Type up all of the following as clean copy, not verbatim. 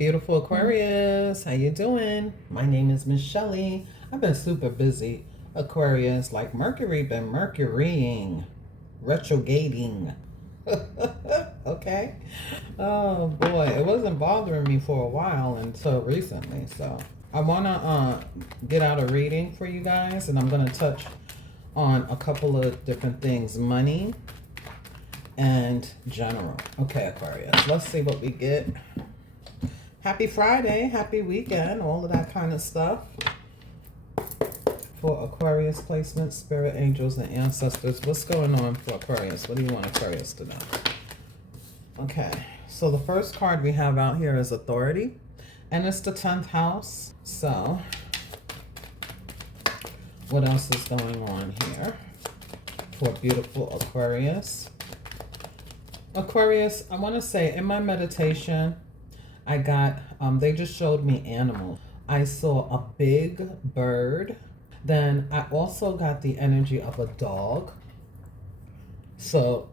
beautiful Aquarius. How you doing? My name is Micheal. I've been super busy, Aquarius. Like Mercury been Mercurying, retrograding. Okay. Oh boy, it wasn't bothering me for a while until recently. So I wanna get out a reading for you guys, and I'm gonna touch on a couple of different things: money and general. Okay, Aquarius. Let's see what we get. Happy Friday, happy weekend, all of that kind of stuff. For Aquarius placement, spirit angels, and ancestors. What's going on for Aquarius? What do you want Aquarius to know? Okay, so the first card we have out here is authority, and it's the 10th house. So, what else is going on here for beautiful Aquarius? Aquarius, I want to say in my meditation, I got, they just showed me animals. I saw a big bird. Then I also got the energy of a dog. So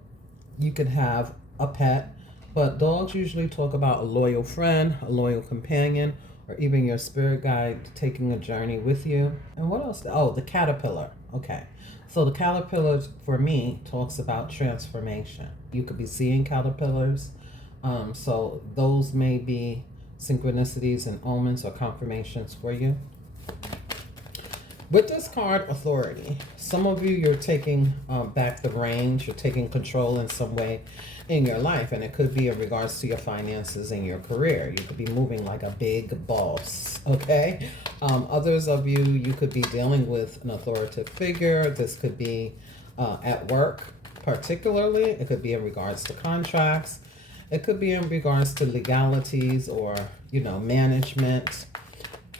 you could have a pet, but dogs usually talk about a loyal friend, a loyal companion, or even your spirit guide taking a journey with you. And what else? Oh, the caterpillar. Okay. So the caterpillar for me talks about transformation. You could be seeing caterpillars. So those may be synchronicities and omens or confirmations for you. With this card, authority, some of you, you're taking back the reins, you're taking control in some way in your life, and it could be in regards to your finances and your career. You could be moving like a big boss, okay? Others of you, you could be dealing with an authoritative figure. This could be at work, particularly. It could be in regards to contracts. It could be in regards to legalities or, you know, management,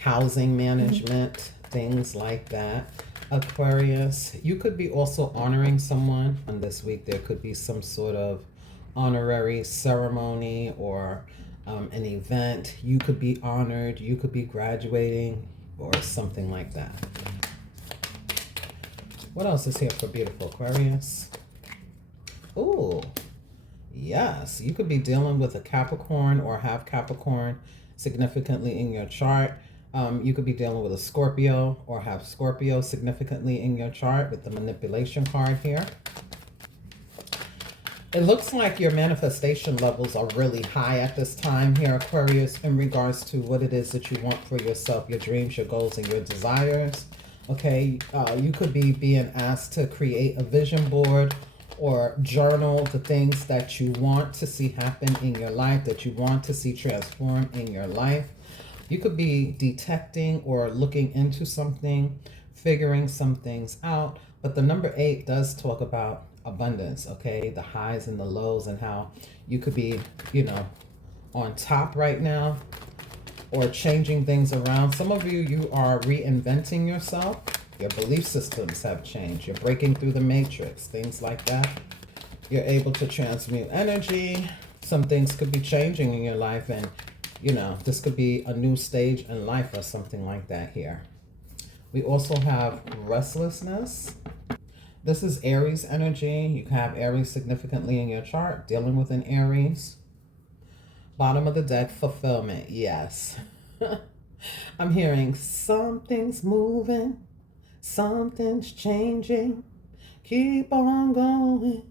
housing management, things like that. Aquarius, you could be also honoring someone. And this week there could be some sort of honorary ceremony or an event. You could be honored. You could be graduating or something like that. What else is here for beautiful Aquarius? Ooh. Yes, you could be dealing with a Capricorn or have Capricorn significantly in your chart. You could be dealing with a Scorpio or have Scorpio significantly in your chart with the manipulation card here. It looks like your manifestation levels are really high at this time here, Aquarius, in regards to what it is that you want for yourself, your dreams, your goals, and your desires. Okay, you could be being asked to create a vision board or journal the things that you want to see happen in your life, that you want to see transform in your life. You could be detecting or looking into something, figuring some things out. But the number 8 does talk about abundance, okay? The highs and the lows, and how you could be, you know, on top right now or changing things around. Some of you, you are reinventing yourself. Your belief systems have changed. You're breaking through the matrix, things like that. You're able to transmute energy. Some things could be changing in your life, and you know, this could be a new stage in life or something like that here. We also have restlessness. This is Aries energy. You can have Aries significantly in your chart, dealing with an Aries. Bottom of the deck, fulfillment. Yes. I'm hearing something's moving. Something's changing. Keep on going.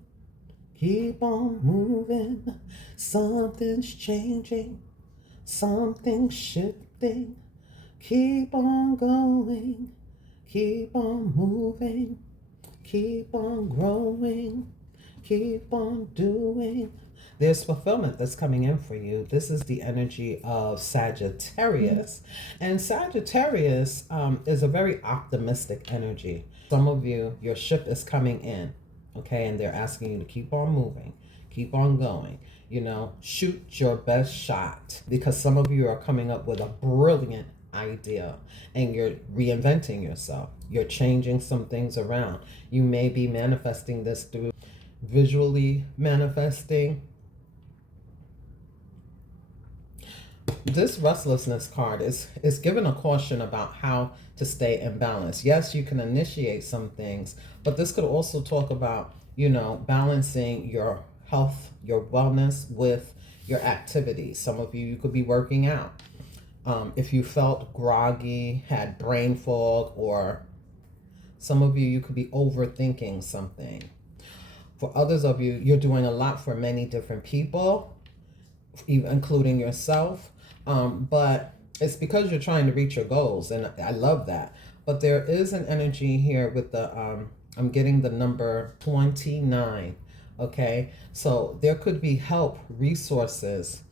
Keep on moving. Something's changing. Something's shifting. Keep on going. Keep on moving. Keep on growing. Keep on doing. There's fulfillment that's coming in for you. This is the energy of Sagittarius. And Sagittarius is a very optimistic energy. Some of you, your ship is coming in, okay? And they're asking you to keep on moving, keep on going. You know, shoot your best shot, because some of you are coming up with a brilliant idea and you're reinventing yourself. You're changing some things around. You may be manifesting this through visually manifesting. This restlessness card is given a caution about how to stay in balance. Yes, you can initiate some things, but this could also talk about, you know, balancing your health, your wellness with your activities. Some of you could be working out. If you felt groggy, had brain fog, or some of you could be overthinking something. For others of you, you're doing a lot for many different people, even including yourself. But it's because you're trying to reach your goals, and I love that. But there is an energy here with the, I'm getting the number 29, okay? So there could be help, resources,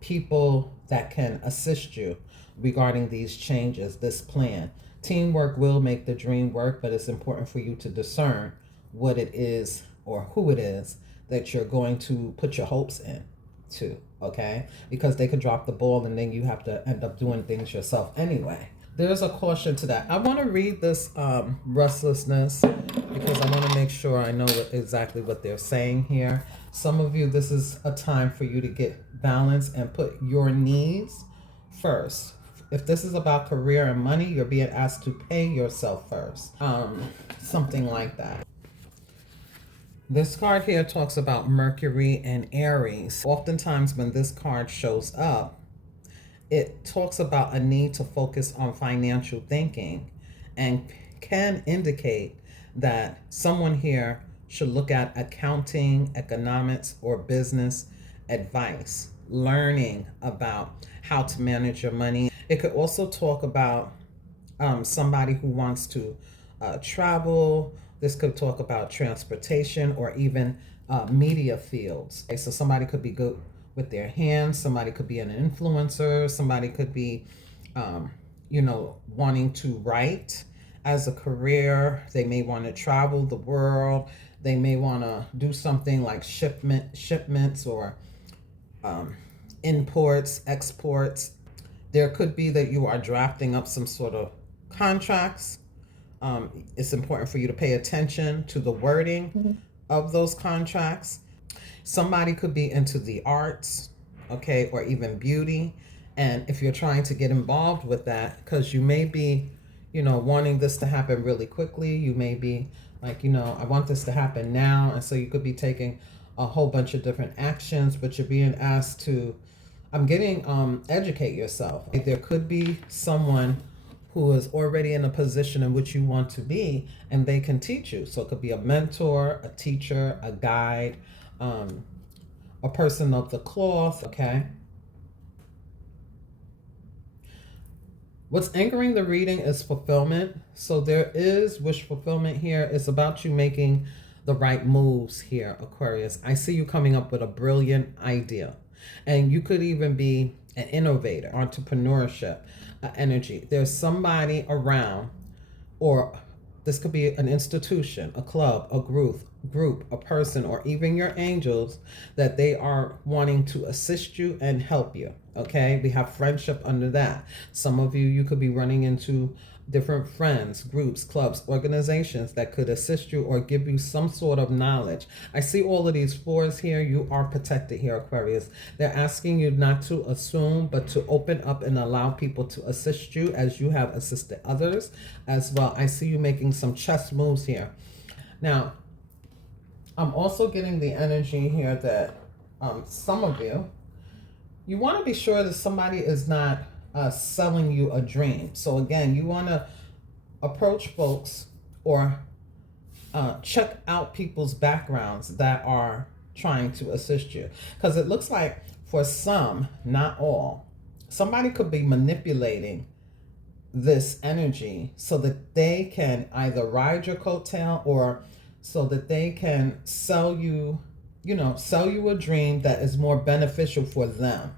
people that can assist you regarding these changes, this plan. Teamwork will make the dream work, but it's important for you to discern what it is or who it is that you're going to put your hopes in to, okay? Because they could drop the ball and then you have to end up doing things yourself anyway. There's a caution to that. I want to read this restlessness because I want to make sure I know exactly what they're saying here. Some of you, this is a time for you to get balance and put your needs first. If this is about career and money, you're being asked to pay yourself first. Something like that. This card here talks about Mercury and Aries. Oftentimes when this card shows up, it talks about a need to focus on financial thinking and can indicate that someone here should look at accounting, economics, or business advice, learning about how to manage your money. It could also talk about somebody who wants to travel. This could talk about transportation or even media fields. Okay, so somebody could be good with their hands. Somebody could be an influencer. Somebody could be, wanting to write as a career. They may want to travel the world. They may want to do something like shipments or imports, exports. There could be that you are drafting up some sort of contracts. It's important for you to pay attention to the wording of those contracts. Somebody could be into the arts, okay, or even beauty. And if you're trying to get involved with that, because you may be, wanting this to happen really quickly. You may be like, I want this to happen now. And so you could be taking a whole bunch of different actions, but you're being asked to, educate yourself. There could be someone who is already in a position in which you want to be, and they can teach you. So it could be a mentor, a teacher, a guide, a person of the cloth, okay? What's anchoring the reading is fulfillment. So there is wish fulfillment here. It's about you making the right moves here, Aquarius. I see you coming up with a brilliant idea. And you could even be an innovator, entrepreneurship energy. There's somebody around, or this could be an institution, a club, a group, a person, or even your angels, that they are wanting to assist you and help you. Okay, we have friendship under that. Some of you could be running into different friends, groups, clubs, organizations that could assist you or give you some sort of knowledge. I see all of these fours here. You are protected here, Aquarius. They're asking you not to assume, but to open up and allow people to assist you as you have assisted others as well. I see you making some chess moves here. Now, I'm also getting the energy here that some of you want to be sure that somebody is not selling you a dream. So again, you want to approach folks or check out people's backgrounds that are trying to assist you. Because it looks like for some, not all, somebody could be manipulating this energy so that they can either ride your coattail or so that they can sell you a dream that is more beneficial for them.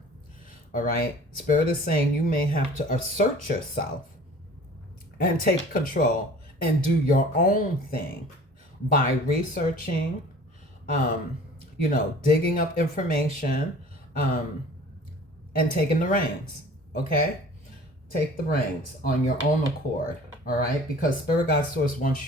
All right. Spirit is saying you may have to assert yourself and take control and do your own thing by researching, digging up information, and taking the reins. Okay. Take the reins on your own accord. All right. Because Spirit God Source wants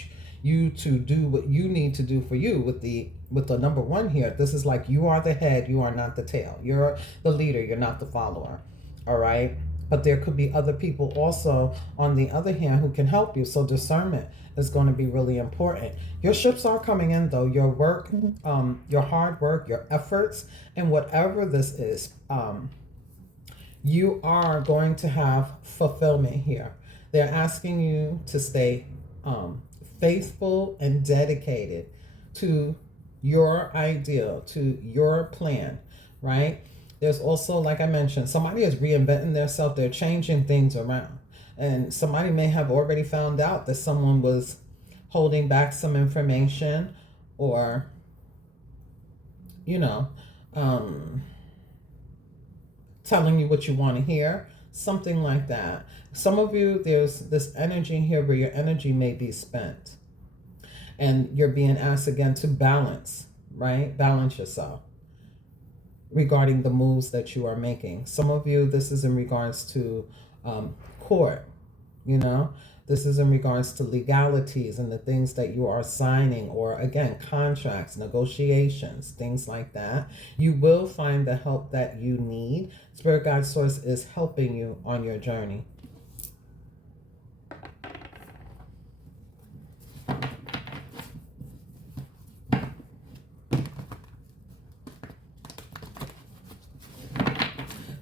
you to do what you need to do for you with the number one here. This is like you are the head, you are not the tail. You're the leader, you're not the follower. All right. But there could be other people also, on the other hand, who can help you. So discernment is going to be really important. Your ships are coming in, though. Your work, your hard work, your efforts, and whatever this is, you are going to have fulfillment here. They're asking you to stay faithful and dedicated to your ideal, to your plan, right? There's also, like I mentioned, somebody is reinventing themselves. They're changing things around. And somebody may have already found out that someone was holding back some information, or, you know, telling you what you want to hear, something like that. Some of you, there's this energy here where your energy may be spent. And you're being asked again to balance, right? Balance yourself regarding the moves that you are making. Some of you, this is in regards to court, you know, this is in regards to legalities and the things that you are signing, or again, contracts, negotiations, things like that. You will find the help that you need. Spirit Guide Source is helping you on your journey.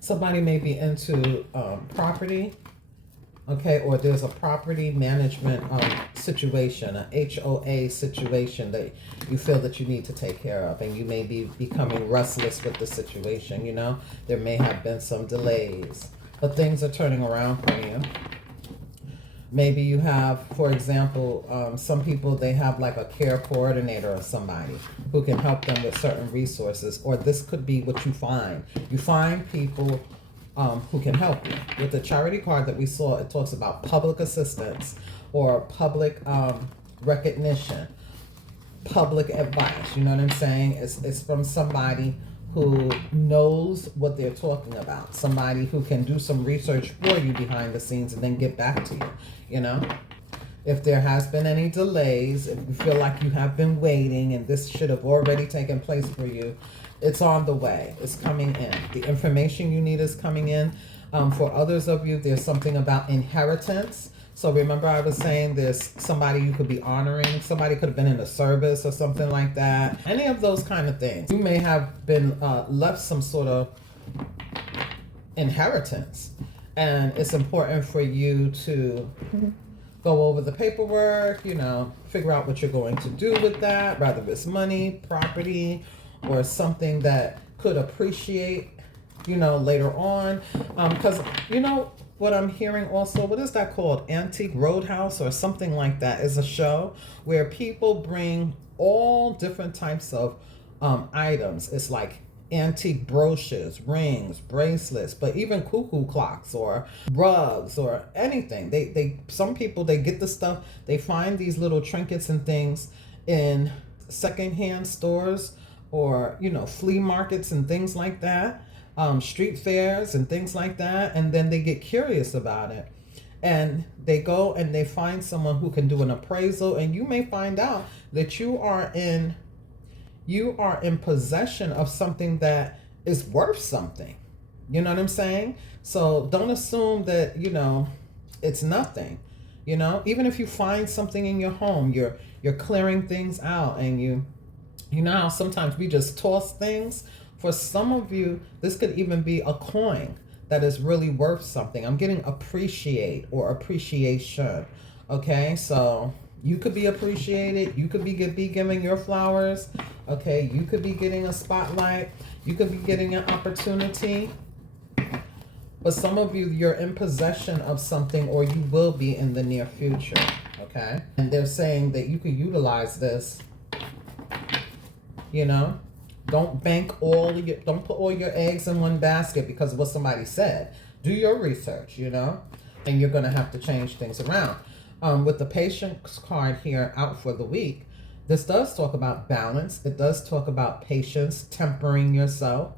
Somebody may be into property, okay, or there's a property management situation, an HOA situation that you feel that you need to take care of, and you may be becoming restless with the situation, you know. There may have been some delays, but things are turning around for you. Maybe you have, for example, some people, they have like a care coordinator or somebody who can help them with certain resources, or this could be what you find. You find people who can help you. With the charity card that we saw, it talks about public assistance or public recognition, public advice. You know what I'm saying? It's from somebody who knows what they're talking about, somebody who can do some research for you behind the scenes and then get back to you, you know. If there has been any delays, if you feel like you have been waiting and this should have already taken place for you, it's on the way. It's coming in. The information you need is coming in. For others of you, there's something about inheritance. So remember, I was saying there's somebody you could be honoring. Somebody could have been in a service or something like that. Any of those kind of things. You may have been left some sort of inheritance. And it's important for you to go over the paperwork, you know, figure out what you're going to do with that, whether it's money, property, or something that could appreciate, you know, later on. Because, you know, what I'm hearing also, what is that called? Antique Roadhouse or something like that is a show where people bring all different types of items. It's like antique brooches, rings, bracelets, but even cuckoo clocks or rugs or anything. They some people, they get the stuff, they find these little trinkets and things in secondhand stores, or, you know, flea markets and things like that. Street fairs and things like that, and then they get curious about it, and they go and they find someone who can do an appraisal, and you may find out that you are in possession of something that is worth something. You know what I'm saying? So don't assume that, you know, it's nothing. You know, even if you find something in your home, you're clearing things out, and you know how sometimes we just toss things. For some of you, this could even be a coin that is really worth something. I'm getting appreciate or appreciation. Okay, so you could be appreciated. You could be giving your flowers. Okay, you could be getting a spotlight. You could be getting an opportunity. But some of you, you're in possession of something, or you will be in the near future. Okay, and they're saying that you could utilize this, you know. Don't don't put all your eggs in one basket because of what somebody said. Do your research, you know, and you're going to have to change things around. With the patience card here out for the week, this does talk about balance. It does talk about patience, tempering yourself.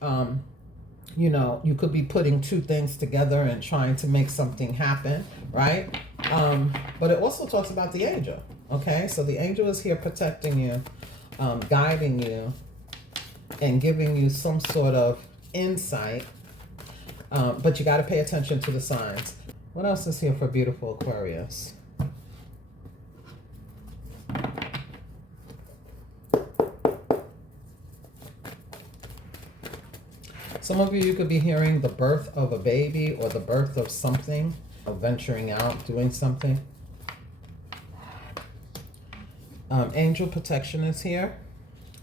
You know, you could be putting two things together and trying to make something happen, right? But it also talks about the angel, okay? So the angel is here protecting you, guiding you, and giving you some sort of insight But you got to pay attention to the signs. What else is here for beautiful Aquarius? Some of you could be hearing the birth of a baby or the birth of something, venturing out, doing something. Angel protection is here.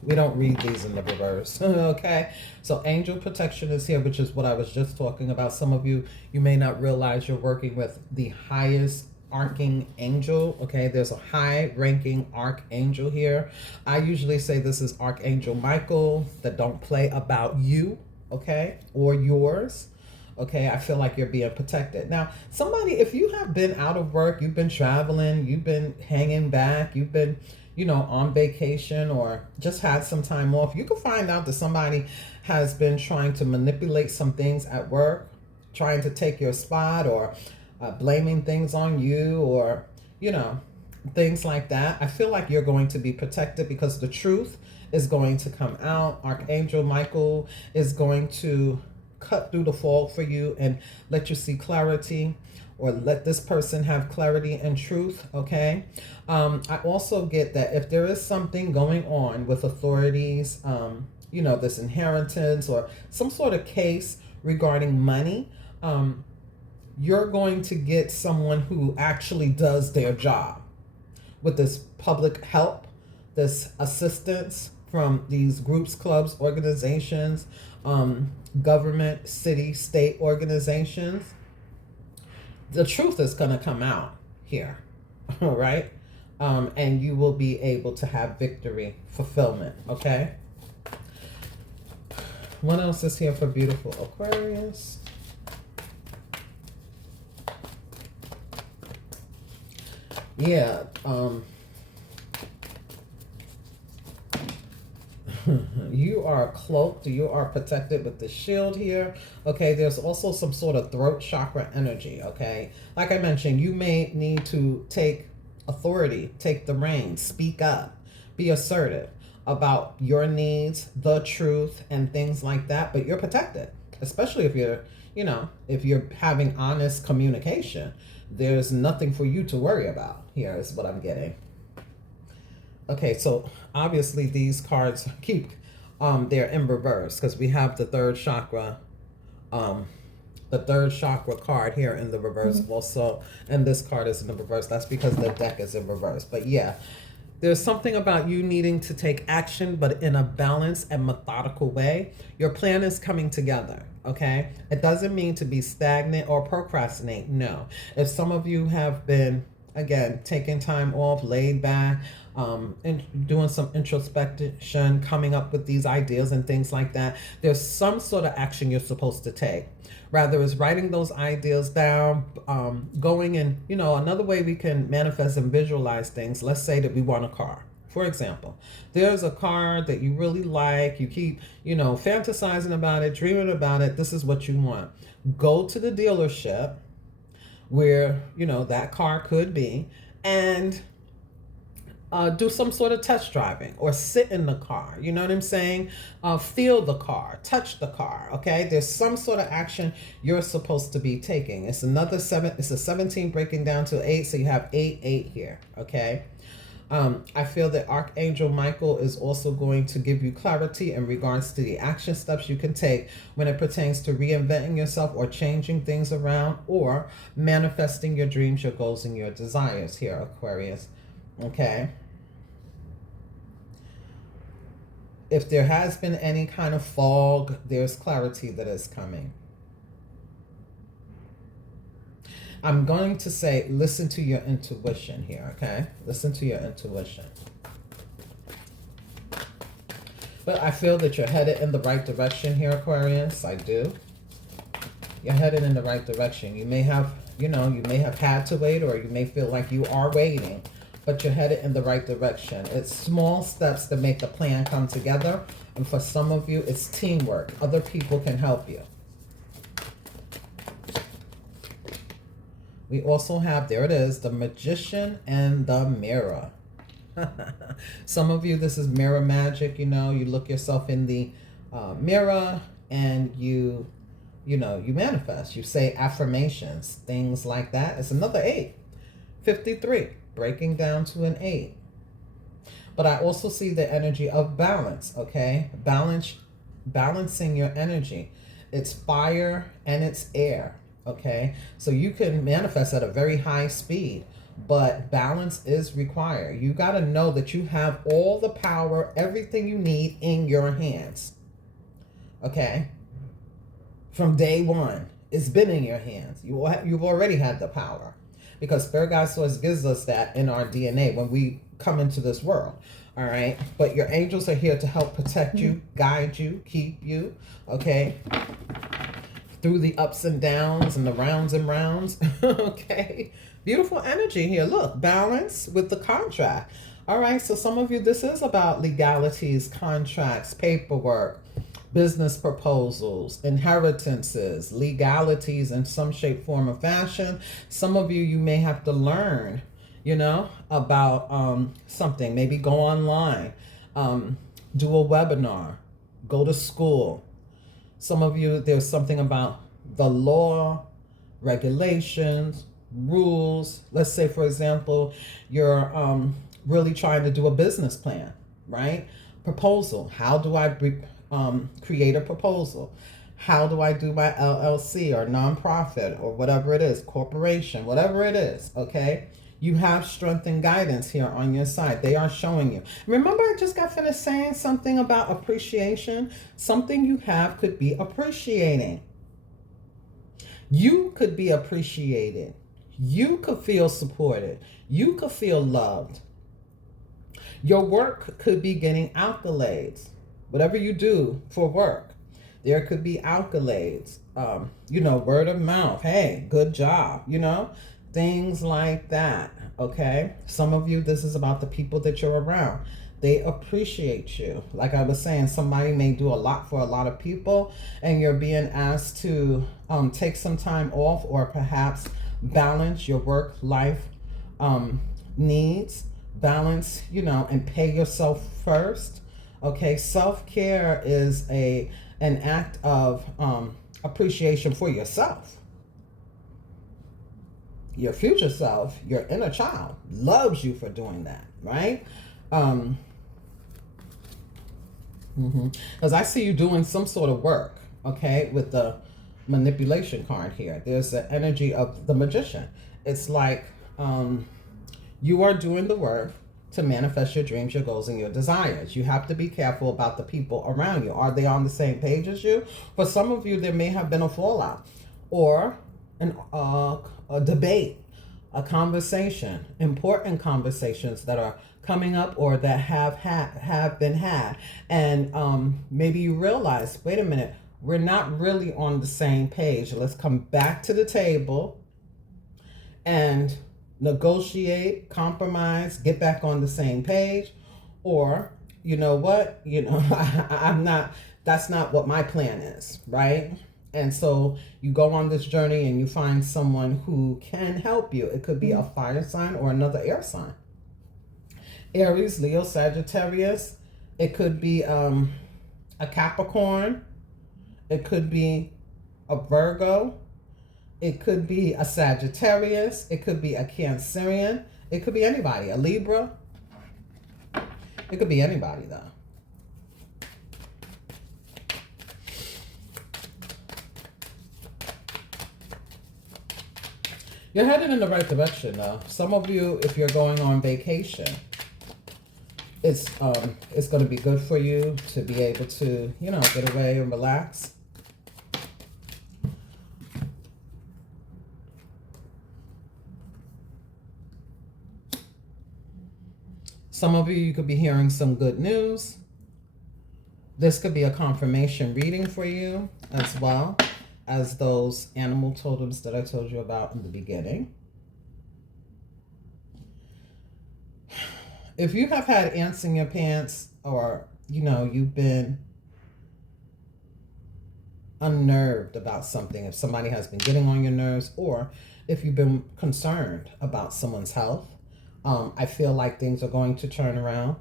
We don't read these in the reverse, okay? So angel protection is here, which is what I was just talking about. Some of you, you may not realize you're working with the highest archangel, okay? There's a high-ranking archangel here. I usually say this is Archangel Micheal, that don't play about you, okay, or yours. Okay, I feel like you're being protected. Now, somebody, if you have been out of work, you've been traveling, you've been hanging back, you've been, you know, on vacation or just had some time off, you can find out that somebody has been trying to manipulate some things at work, trying to take your spot, or blaming things on you, or, you know, things like that. I feel like you're going to be protected because the truth is going to come out. Archangel Micheal is going to cut through the fog for you and let you see clarity, or let this person have clarity and truth, okay? I also get that if there is something going on with authorities, you know, this inheritance or some sort of case regarding money, you're going to get someone who actually does their job with this public help, this assistance from these groups, clubs, organizations, government, city, state organizations. The truth is going to come out here, all right? And you will be able to have victory, fulfillment, okay? What else is here for beautiful Aquarius? Yeah, you are cloaked, you are protected with the shield here. Okay, there's also some sort of throat chakra energy, okay? Like I mentioned, you may need to take authority, take the reins, speak up, be assertive about your needs, the truth, and things like that, but you're protected, especially if you're, you know, if you're having honest communication. There's nothing for you to worry about here is what I'm getting. Okay, so obviously these cards keep, they're in reverse because we have the third chakra card here in the reverse also, and this card is in the reverse. That's because the deck is in reverse. But yeah, there's something about you needing to take action, but in a balanced and methodical way. Your plan is coming together, okay? It doesn't mean to be stagnant or procrastinate, no. If some of you have been, again, taking time off, laid back, and doing some introspection, coming up with these ideas and things like that, there's some sort of action you're supposed to take. Rather it's writing those ideas down, going and, you know, another way we can manifest and visualize things. Let's say that we want a car. For example, there's a car that you really like, you keep, you know, fantasizing about it, dreaming about it. This is what you want. Go to the dealership where, you know, that car could be, and do some sort of test driving, or sit in the car, you know what I'm saying? Feel the car, touch the car, okay? There's some sort of action you're supposed to be taking. It's another 7, it's a 17 breaking down to 8, so you have 8, 8 here, okay? I feel that Archangel Micheal is also going to give you clarity in regards to the action steps you can take when it pertains to reinventing yourself or changing things around or manifesting your dreams, your goals, and your desires here, Aquarius, okay? If there has been any kind of fog, there's clarity that is coming. I'm going to say, listen to your intuition here, okay? Listen to your intuition. But I feel that you're headed in the right direction here, Aquarius. I do. You're headed in the right direction. You may have, you know, you may have had to wait, or you may feel like you are waiting, but you're headed in the right direction. It's small steps that make the plan come together. And for some of you, it's teamwork. Other people can help you. We also have, there it is, the Magician and the Mirror. Some of you, this is mirror magic, you know. You look yourself in the mirror and you you know, you manifest. You say affirmations, things like that. It's another 8. 53, breaking down to an 8. But I also see the energy of balance, okay? Balancing your energy. It's fire and it's air, okay? So you can manifest at a very high speed, but balance is required. You got to know that you have all the power, everything you need in your hands, okay? From day one, it's been in your hands. You've already had the power, because Spirit Guide Source gives us that in our DNA when we come into this world. All right. But your angels are here to help protect you, guide you, keep you, okay, through the ups and downs and the rounds and rounds. Okay. Beautiful energy here. Look, balance with the contract. All right. So some of you, this is about legalities, contracts, paperwork, business proposals, inheritances, legalities in some shape, form, or fashion. Some of you, you may have to learn, you know, about something. Maybe go online, do a webinar, go to school. Some of you, there's something about the law, regulations, rules. Let's say, for example, you're really trying to do a business plan, right? Proposal. How do I create a proposal? How do I do my LLC or nonprofit or whatever it is, corporation, whatever it is, okay? You have strength and guidance here on your side. They are showing you. Remember, I just got finished saying something about appreciation. Something you have could be appreciating. You could be appreciated. You could feel supported. You could feel loved. Your work could be getting accolades. Whatever you do for work, there could be accolades, you know, word of mouth. Hey, good job, you know, things like that. Okay. Some of you, this is about the people that you're around. They appreciate you. Like I was saying, somebody may do a lot for a lot of people, and you're being asked to take some time off, or perhaps balance your work life needs, balance, you know, and pay yourself first. Okay, self-care is an act of appreciation for yourself. Your future self, your inner child, loves you for doing that, right? Because I see you doing some sort of work, okay, with the manipulation card here. There's the energy of the magician. It's like you are doing the work to manifest your dreams, your goals, and your desires. You have to be careful about the people around you. Are they on the same page as you? For some of you, there may have been a fallout, or a debate, a conversation, important conversations that are coming up or that have been had. And maybe you realize, wait a minute, we're not really on the same page. Let's come back to the table and negotiate, compromise, get back on the same page. Or, you know what, you know, that's not what my plan is, right? And so you go on this journey and you find someone who can help you. It could be a fire sign or another air sign. Aries, Leo, Sagittarius. It could be a Capricorn. It could be a Virgo. It could be a Sagittarius. It could be a Cancerian. It could be anybody. A Libra. It could be anybody, though. You're headed in the right direction, though. Some of you, if you're going on vacation, it's going to be good for you to be able to, you know, get away and relax. Some of you, you could be hearing some good news. This could be a confirmation reading for you as well as those animal totems that I told you about in the beginning. If you have had ants in your pants, or, you know, you've been unnerved about something, if somebody has been getting on your nerves, or if you've been concerned about someone's health, I feel like things are going to turn around.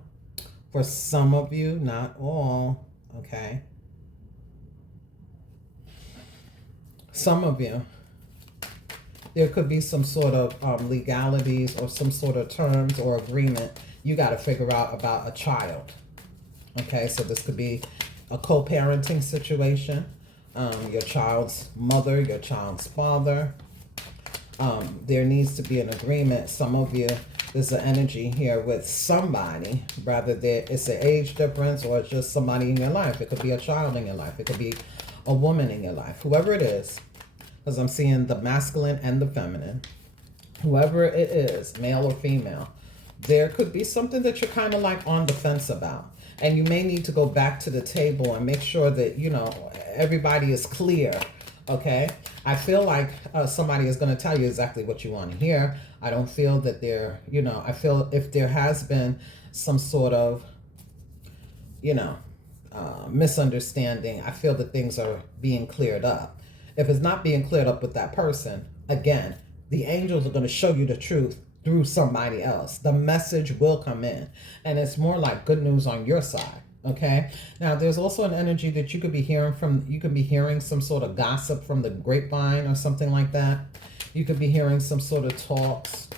For some of you, not all, okay? some of you, there could be some sort of legalities or some sort of terms or agreement you got to figure out about a child. Okay, so this could be a co-parenting situation. Your child's mother, your child's father. There needs to be an agreement. Some of you, there's an energy here with somebody, rather than it's an age difference or it's just somebody in your life. It could be a child in your life. It could be a woman in your life. Whoever it is, because I'm seeing the masculine and the feminine. Whoever it is, male or female, there could be something that you're kind of like on the fence about. And you may need to go back to the table and make sure that, you know, everybody is clear. Okay, I feel like somebody is going to tell you exactly what you want to hear. I don't feel that they're, you know, I feel if there has been some sort of, you know, misunderstanding, I feel that things are being cleared up. If it's not being cleared up with that person, again, the angels are going to show you the truth through somebody else. The message will come in, and it's more like good news on your side. Okay. Now there's also an energy that you could be hearing from, you could be hearing some sort of gossip from the grapevine or something like that. You could be hearing some sort of talks.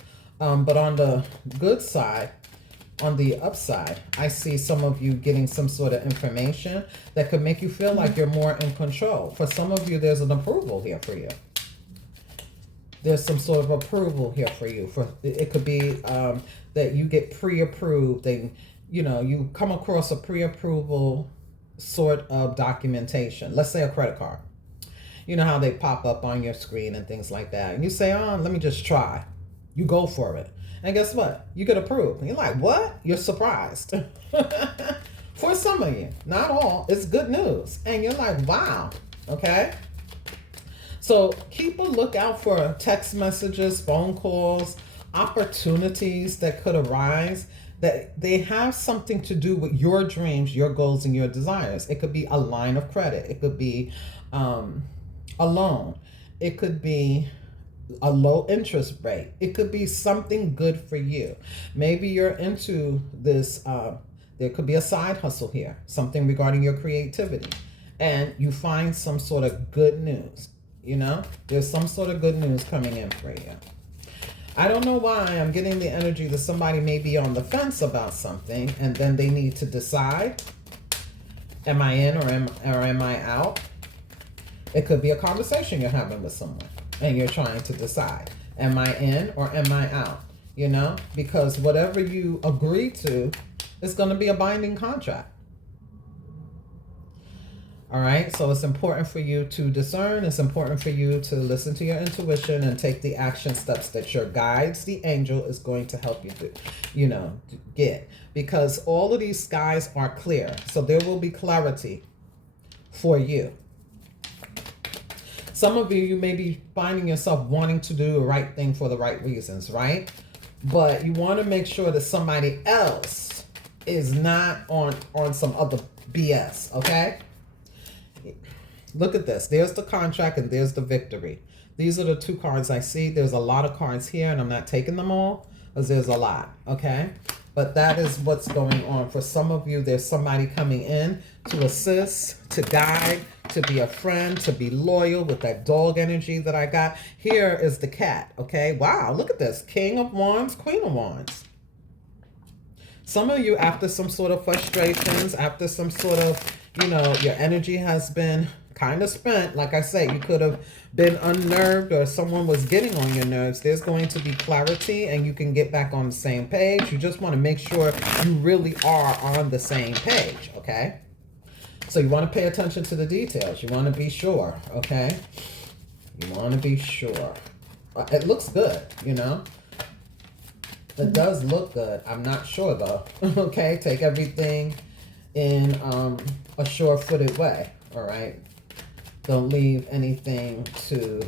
But on the good side, on the upside, I see some of you getting some sort of information that could make you feel like you're more in control. For some of you, there's an approval here for you. There's some sort of approval here for you. For it could be that you get pre-approved and, you know, you come across a pre-approval sort of documentation. Let's say a credit card. You know how they pop up on your screen and things like that. And you say, oh, let me just try. You go for it. And guess what? You get approved. And you're like, what? You're surprised. For some of you, not all, it's good news. And you're like, wow. Okay. So keep a lookout for text messages, phone calls, opportunities that could arise, that they have something to do with your dreams, your goals, and your desires. It could be a line of credit. It could be a loan. It could be a low interest rate. It could be something good for you. Maybe you're into this. There could be a side hustle here, something regarding your creativity, and you find some sort of good news. You know, there's some sort of good news coming in for you. I don't know why I'm getting the energy that somebody may be on the fence about something, and then they need to decide, am I in or am I out? It could be a conversation you're having with someone, and you're trying to decide, am I in or am I out? You know, because whatever you agree to is going to be a binding contract. All right, so it's important for you to discern. It's important for you to listen to your intuition and take the action steps that your guides, the angel, is going to help you do, you know, get. Because all of these skies are clear. So there will be clarity for you. Some of you, you may be finding yourself wanting to do the right thing for the right reasons, right? But you want to make sure that somebody else is not on some other BS, okay? Look at this. There's the contract and there's the victory. These are the two cards I see. There's a lot of cards here, and I'm not taking them all because there's a lot, okay? But that is what's going on. For some of you, there's somebody coming in to assist, to guide, to be a friend, to be loyal with that dog energy that I got. Here is the cat, okay? Wow, look at this. King of Wands, Queen of Wands. Some of you, after some sort of frustrations, after some sort of, you know, your energy has been kind of spent. Like I say, you could have been unnerved or someone was getting on your nerves. There's going to be clarity and you can get back on the same page. You just want to make sure you really are on the same page, okay? So you want to pay attention to the details. You want to be sure, okay? You want to be sure. It looks good, you know? It does look good. I'm not sure though, okay? Take everything in a sure-footed way, all right? Don't leave anything to,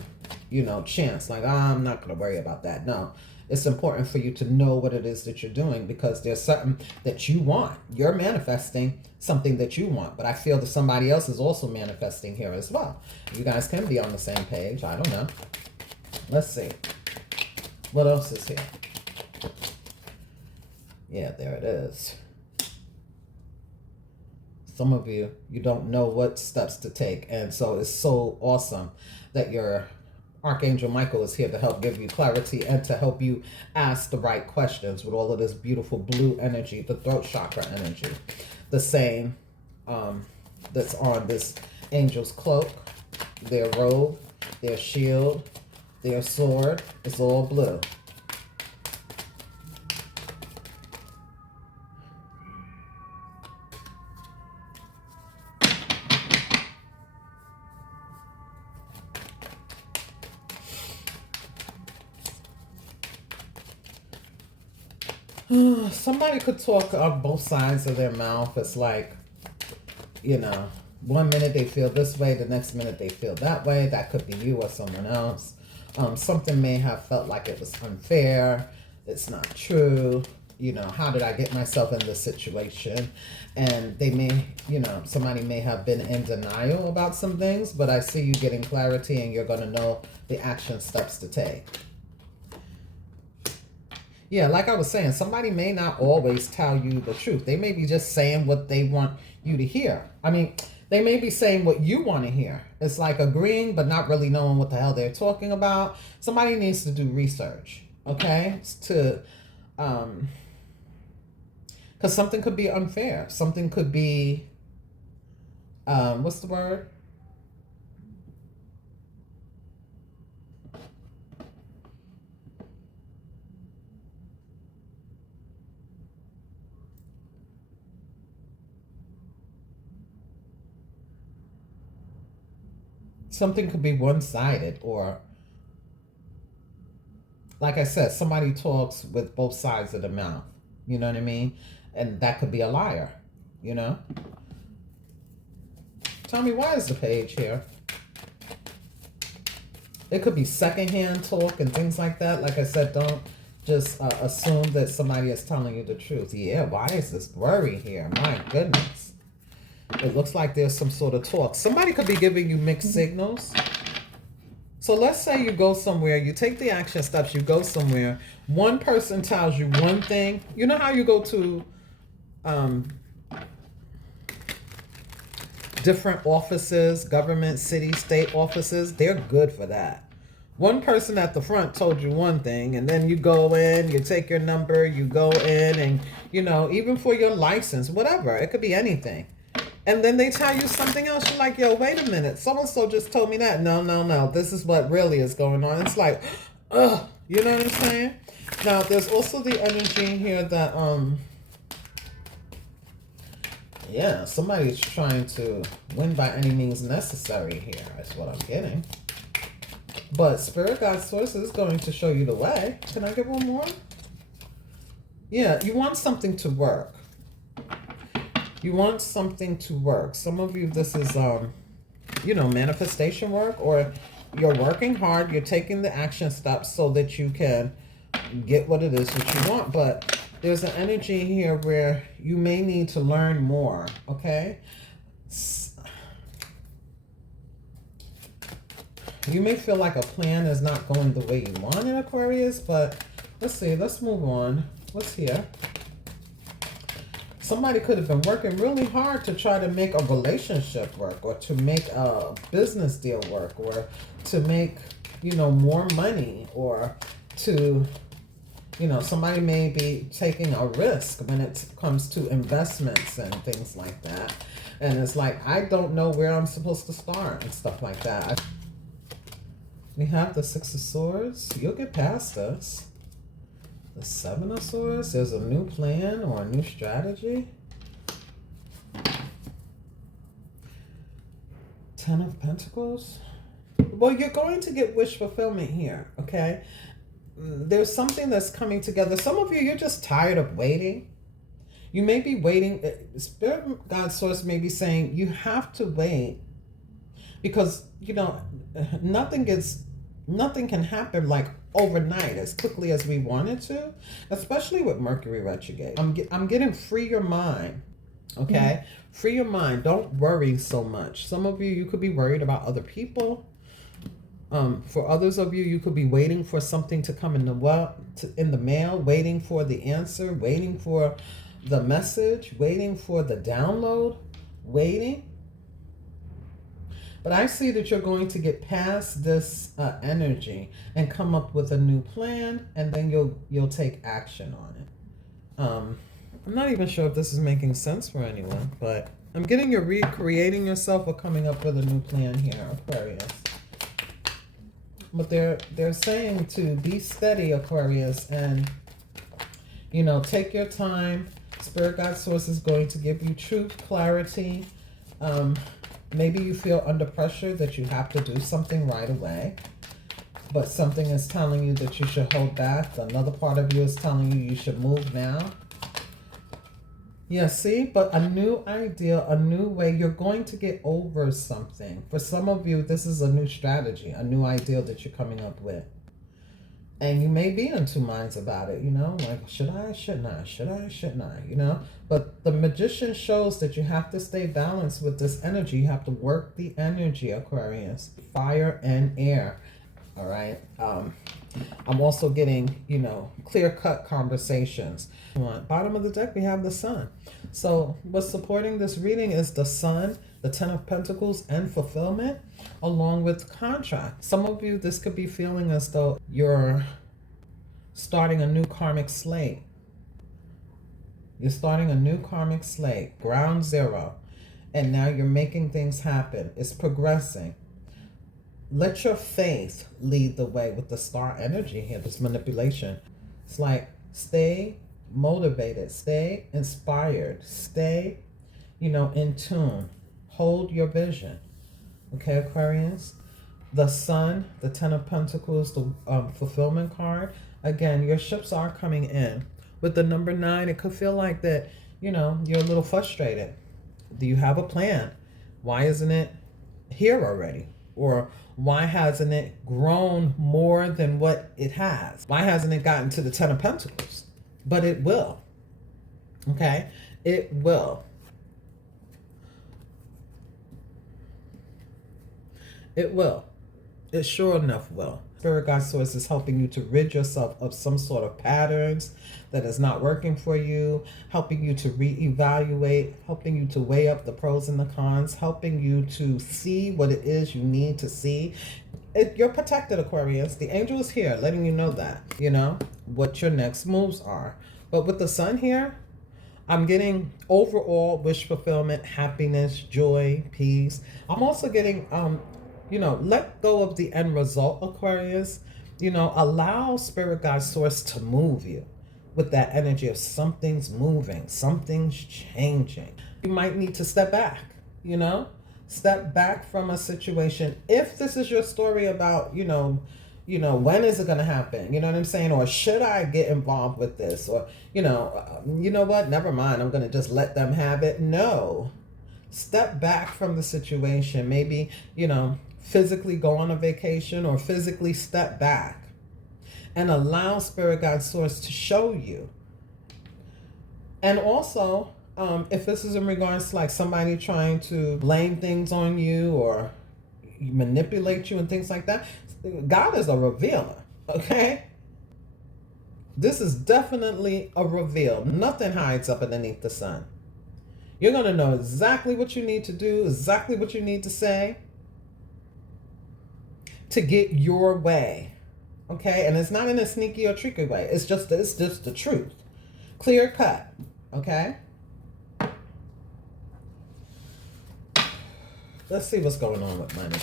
you know, chance. Like, I'm not going to worry about that. No, it's important for you to know what it is that you're doing because there's something that you want. You're manifesting something that you want, but I feel that somebody else is also manifesting here as well. You guys can be on the same page. I don't know. Let's see. What else is here? Yeah, there it is. Some of you, you don't know what steps to take. And so it's so awesome that your Archangel Michael is here to help give you clarity and to help you ask the right questions with all of this beautiful blue energy, the throat chakra energy. The same that's on this angel's cloak, their robe, their shield, their sword. It's all blue. Somebody could talk on both sides of their mouth. It's like, you know, one minute they feel this way, the next minute they feel that way. That could be you or someone else. Something may have felt like it was unfair. It's not true. You know, how did I get myself in this situation? And they may, you know, somebody may have been in denial about some things, but I see you getting clarity and you're going to know the action steps to take. Yeah, like I was saying, somebody may not always tell you the truth. They may be just saying what they want you to hear. I mean, they may be saying what you want to hear. It's like agreeing, but not really knowing what the hell they're talking about. Somebody needs to do research, okay? Because something could be unfair. Something could be, what's the word? Something could be one-sided, or like I said, somebody talks with both sides of the mouth. You know what I mean? And that could be a liar, you know? Tell me, why is the page here? It could be secondhand talk and things like that. Like I said, don't just assume that somebody is telling you the truth. Yeah, why is this blurry here? My goodness. It looks like there's some sort of talk. Somebody could be giving you mixed signals. So let's say you go somewhere, you take the action steps, you go somewhere. One person tells you one thing. You know how you go to different offices, government, city, state offices? They're good for that. One person at the front told you one thing, and then you go in, you take your number, you go in, and, you know, even for your license, whatever, it could be anything. And then they tell you something else. You're like, yo, wait a minute. So-and-so just told me that. No. This is what really is going on. It's like, ugh. You know what I'm saying? Now, there's also the energy here that, yeah, somebody's trying to win by any means necessary here. That's what I'm getting. But Spirit Guide Source is going to show you the way. Can I get one more? Yeah, you want something to work. You want something to work. Some of you, this is, you know, manifestation work, or you're working hard. You're taking the action steps so that you can get what it is that you want. But there's an energy here where you may need to learn more, okay? You may feel like a plan is not going the way you want it, Aquarius, but let's see. Let's move on. What's here? Somebody could have been working really hard to try to make a relationship work, or to make a business deal work, or to make, you know, more money, or to, you know, somebody may be taking a risk when it comes to investments and things like that. And it's like, I don't know where I'm supposed to start and stuff like that. We have the Six of Swords. You'll get past this. The Seven of Swords. There's a new plan or a new strategy. Ten of Pentacles. Well, you're going to get wish fulfillment here, okay? There's something that's coming together. Some of you, you're just tired of waiting. You may be waiting. Spirit God Source may be saying you have to wait because, you know, nothing can happen like overnight as quickly as we want it to, especially with Mercury retrograde. I'm getting free your mind, okay? Free your mind. Don't worry so much. Some of you could be worried about other people. For others of you, you could be waiting for something to come in the mail, waiting for the answer, waiting for the message, waiting for the download, waiting. But I see that you're going to get past this energy and come up with a new plan, and then you'll take action on it. I'm not even sure if this is making sense for anyone, but I'm getting you're recreating yourself or coming up with a new plan here, Aquarius. But they're saying to be steady, Aquarius, and take your time. Spirit guide source is going to give you truth, clarity. Maybe you feel under pressure that you have to do something right away, but something is telling you that you should hold back. Another part of you is telling you should move now. Yeah, see, but a new idea, a new way, you're going to get over something. For some of you, this is a new strategy, a new idea that you're coming up with. And you may be in two minds about it, like, should I, shouldn't I, should I, shouldn't I, But the magician shows that you have to stay balanced with this energy. You have to work the energy, Aquarius. Fire and air, all right? I'm also getting, clear-cut conversations. Bottom of the deck, we have the sun. So what's supporting this reading is the sun, the Ten of Pentacles, and fulfillment, along with contract. Some of you, this could be feeling as though you're starting a new karmic slate. You're starting a new karmic slate, ground zero, and now you're making things happen. It's progressing. Let your faith lead the way with the star energy here, this manipulation. It's like, stay motivated, stay inspired, stay, in tune. Hold your vision. Okay, Aquarius? The sun, the Ten of Pentacles, the fulfillment card. Again, your ships are coming in. With the number 9, it could feel like that, you're a little frustrated. Do you have a plan? Why isn't it here already? Or why hasn't it grown more than what it has? Why hasn't it gotten to the Ten of Pentacles? But it will. Okay? It will. It will. It sure enough will. Spirit guide source is helping you to rid yourself of some sort of patterns that is not working for you, helping you to reevaluate, helping you to weigh up the pros and the cons, helping you to see what it is you need to see. You're protected, Aquarius. The angel is here letting you know that, what your next moves are. But with the sun here, I'm getting overall wish fulfillment, happiness, joy, peace. I'm also getting, let go of the end result, Aquarius. Allow spirit guide source to move you with that energy of something's moving, something's changing. You might need to step back, step back from a situation. If this is your story about, when is it going to happen? You know what I'm saying? Or should I get involved with this? Or, you know what? Never mind. I'm going to just let them have it. No. Step back from the situation. Maybe, physically go on a vacation or physically step back and allow spirit guide source to show you. And also, if this is in regards to like somebody trying to blame things on you or manipulate you and things like that, God is a revealer, okay? This is definitely a reveal. Nothing hides up underneath the sun. You're going to know exactly what you need to do, exactly what you need to say to get your way, okay? And it's not in a sneaky or tricky way. It's just the truth. Clear cut, okay? Let's see what's going on with money.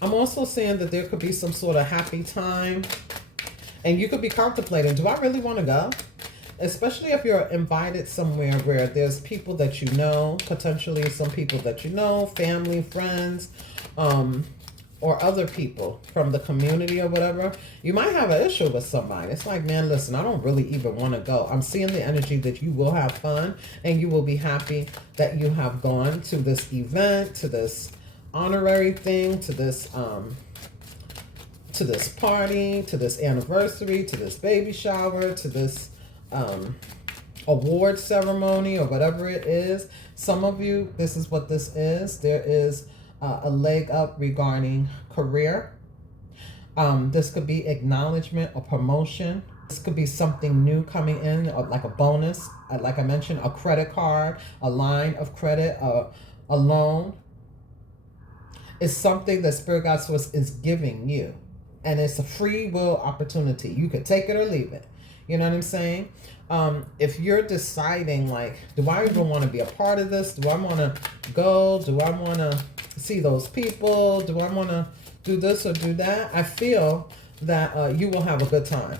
I'm also saying that there could be some sort of happy time, and you could be contemplating, do I really want to go? Especially if you're invited somewhere where there's people that you know, potentially some people that you know, family, friends, or other people from the community or whatever. You might have an issue with somebody. It's like, man, listen, I don't really even want to go. I'm seeing the energy that you will have fun and you will be happy that you have gone to this event, to this honorary thing, to this party, to this anniversary, to this baby shower, to this award ceremony or whatever it is. Some of you, this is what this is. There is a leg up regarding career. This could be acknowledgement or promotion. This could be something new coming in, like a bonus, like I mentioned, a credit card, a line of credit, a loan. It's something that Spirit Guide Source is giving you. And it's a free will opportunity. You could take it or leave it. You know what I'm saying? If you're deciding, like, do I even want to be a part of this? Do I want to go? Do I want to see those people? Do I want to do this or do that? I feel that you will have a good time.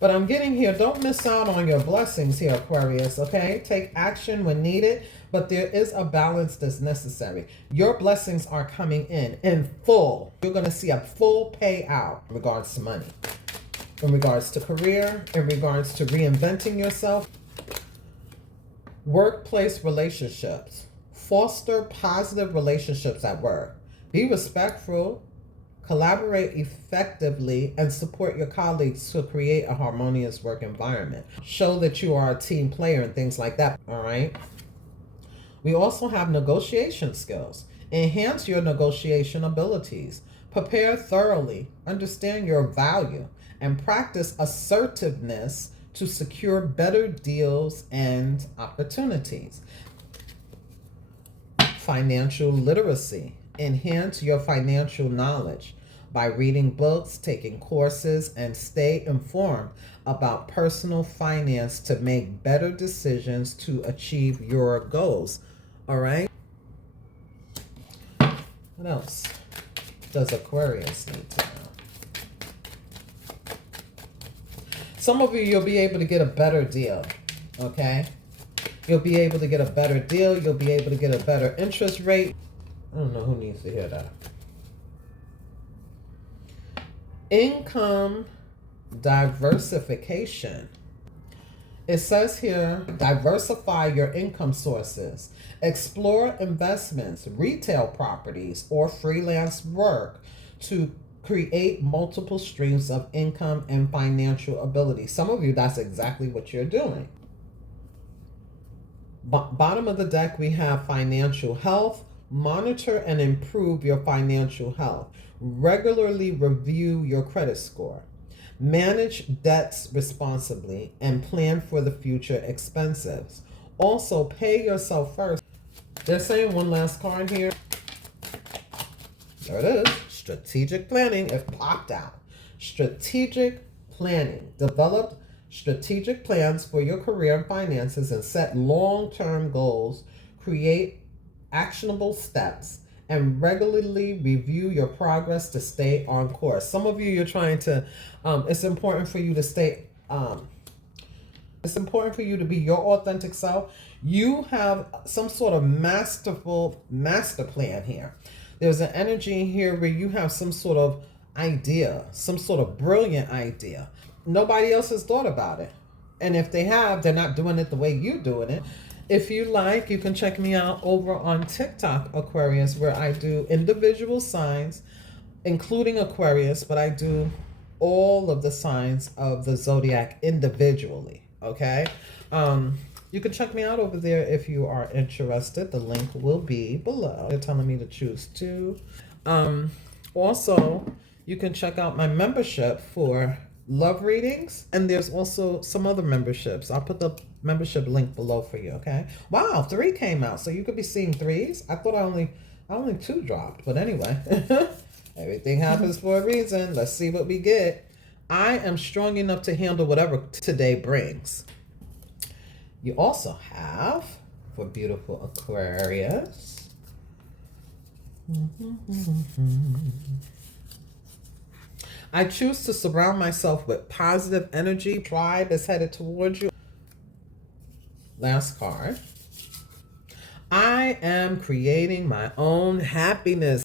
But I'm getting here, don't miss out on your blessings here, Aquarius, okay? Take action when needed, but there is a balance that's necessary. Your blessings are coming in full. You're going to see a full payout in regards to money, in regards to career, in regards to reinventing yourself. Workplace relationships. Foster positive relationships at work. Be respectful. Collaborate effectively and support your colleagues to create a harmonious work environment. Show that you are a team player and things like that, all right? We also have negotiation skills. Enhance your negotiation abilities. Prepare thoroughly, understand your value, and practice assertiveness to secure better deals and opportunities. Financial literacy. Enhance your financial knowledge by reading books, taking courses, and stay informed about personal finance to make better decisions to achieve your goals. All right? What else does Aquarius need to know? Some of you, you'll be able to get a better deal, okay? You'll be able to get a better deal. You'll be able to get a better interest rate. I don't know who needs to hear that. Income diversification. It says here, diversify your income sources. Explore investments, retail properties, or freelance work to create multiple streams of income and financial ability. Some of you, that's exactly what you're doing. Bottom of the deck, we have financial health. Monitor and improve your financial health. Regularly review your credit score. Manage debts responsibly and plan for the future expenses. Also, pay yourself first. They're saying one last card here. There it is. Strategic planning. It popped out. Strategic planning. Develop strategic plans for your career and finances and set long-term goals. Create actionable steps and regularly review your progress to stay on course. Some of you, you're trying to, it's important for you to stay, it's important for you to be your authentic self. You have some sort of master plan here. There's an energy here where you have some sort of idea, some sort of brilliant idea. Nobody else has thought about it. And if they have, they're not doing it the way you're doing it. If you like, you can check me out over on TikTok, Aquarius, where I do individual signs, including Aquarius, but I do all of the signs of the zodiac individually, okay? You can check me out over there if you are interested. The link will be below. They're telling me to choose two. Also, you can check out my membership for love readings, and there's also some other memberships. I'll put the membership link below for you, okay? Wow, 3 came out, so you could be seeing 3s. I thought I only 2 dropped, but anyway. Everything happens for a reason. Let's see what we get. I am strong enough to handle whatever today brings. You also have, for beautiful Aquarius, I choose to surround myself with positive energy. Tribe is headed towards you. Last card. I am creating my own happiness.